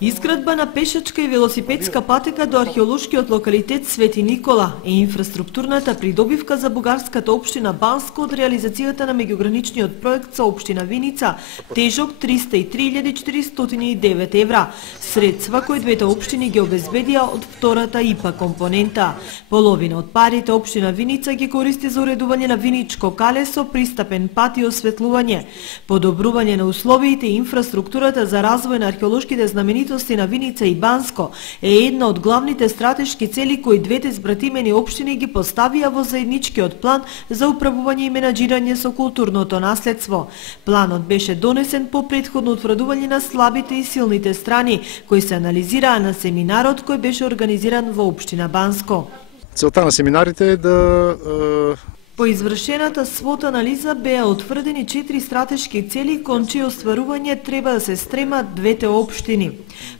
Изградба на пешачка и велосипедска патека до археолошкиот локалитет Свети Никола е инфраструктурната придобивка за бугарската општина Банско од реализацијата на меѓуграничниот проект со општина Виница, тежок 303.409 евра, средства кои двете општини ги обезбедија од втората ИПА компонента. Половина од парите општина Виница ги користи за уредување на Виничко калесо, пристапен пат и осветлување, подобрување на условиите и инфраструктурата за развој на археолошките знаменитости на Виница и Банско е една од главните стратешки цели кои двете збратимени општини ги поставија во заедничкиот план за управување и менаџирање со културното наследство. Планот беше донесен по претходно утврдување на слабите и силните страни, кои се анализираа на семинарот кој беше организиран во општина Банско. Целта на семинарите е да По извршената свот анализа беа утврдени 4 стратешки цели кон чие остварување треба да се стремат двете општини.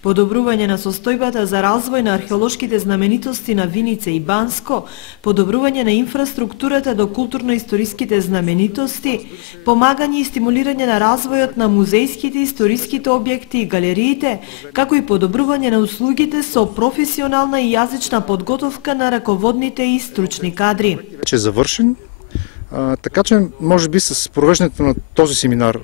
Подобрување на состојбата за развој на археолошките знаменитости на Виница и Банско, подобрување на инфраструктурата до културно-историските знаменитости, помагање и стимулирање на развојот на музејските, историските објекти и галериите, како и подобрување на услугите со професионална и јазична подготовка на раководните и стручни кадри. Вече завршен. Така че, може би, с провеждането на този семинар.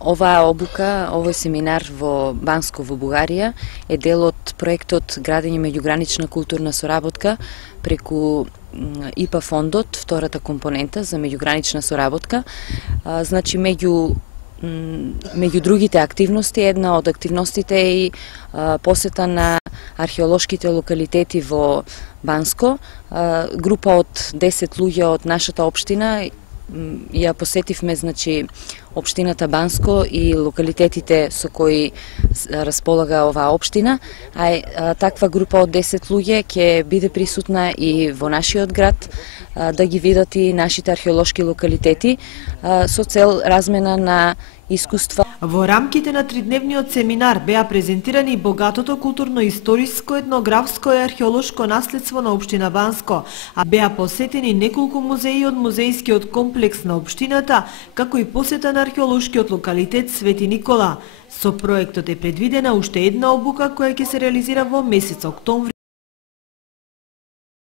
Оваа обука, овој семинар во Банско во Бугарија е дел од проектот Градење меѓугранична културна соработка преку ИПА фондот, втората компонента за меѓугранична соработка. Значи, меѓу другите активности, една од активностите е и посета на археолошките локалитети во Банско. Група од 10 луѓе од нашата општина ја посетивме, значи, општината Банско и локалитетите со кои располага оваа општина, таква група од 10 луѓе ќе биде присутна и во нашиот град да ги видат и нашите археолошки локалитети со цел размена на искуства. Во рамките на тридневниот семинар беа презентирани богатото културно-историско, етнографско и археолошко наследство на општина Банско, а беа посетени неколку музеи од музејскиот комплекс на општината, како и посета на археолошкиот локалитет Свети Никола. Со проектот е предвидена уште една обука која ќе се реализира во месец октомври.